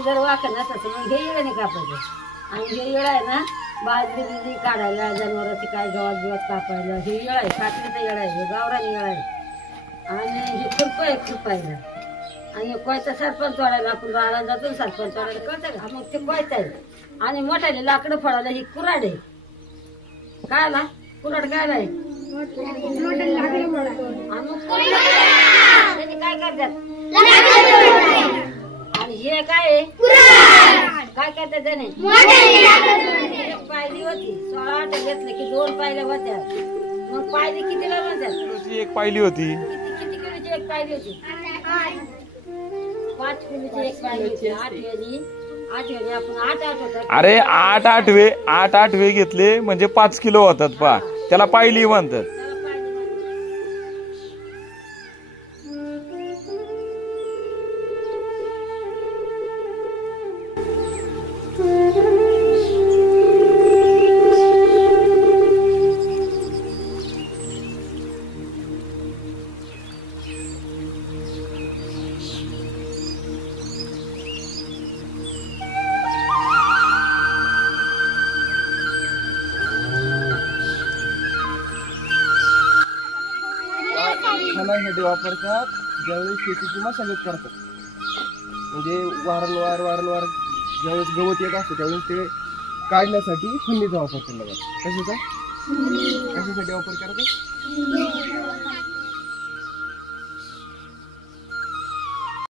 हे जर वाकं नसतं मग हे येळं नाही कापायचं. आणि हे येळं आहे ना बाजरी बिजरी काढायला जनावरांची काय गवत बिवत कापायला हे येळं आहे. खाटलीचं येळं आहे, हे गावरान येळं आहे. आणि हे खुरपं आहे खुरपायला. आणि कोयता सरपंच तोडायला आपण राहायला जातो सरपंच तोडायला कळतं का मग ते कोयता आहे. आणि मोठ्याने लाकडं फोडायला ही कुऱ्हाड आहे. काय ना कुऱ्हाड काय नाही काय करतात. आणि हे काय आहे काय करतात त्याने एक पायरी होती 16 आठ घेतलं की 2 पायऱ्या होत्या. मग पायरी कितीला म्हणतात एक पायली होती. किती किलोची एक पायरी होती 5 किलोची एक पायरी होती. 8 आपण 8 होतात. अरे 8 आठवे घेतले म्हणजे 5 किलो होतात पा त्याला पायली म्हणतात. खाण्यासाठी वापरतात ज्यावेळेस शेतीची मशागत करतात. म्हणजे वारंवार ज्यावेळेस गवत येत असतं त्यावेळेस ते काढण्यासाठी फन्नीचा वापर केला जातो. कशाचा वापर करतात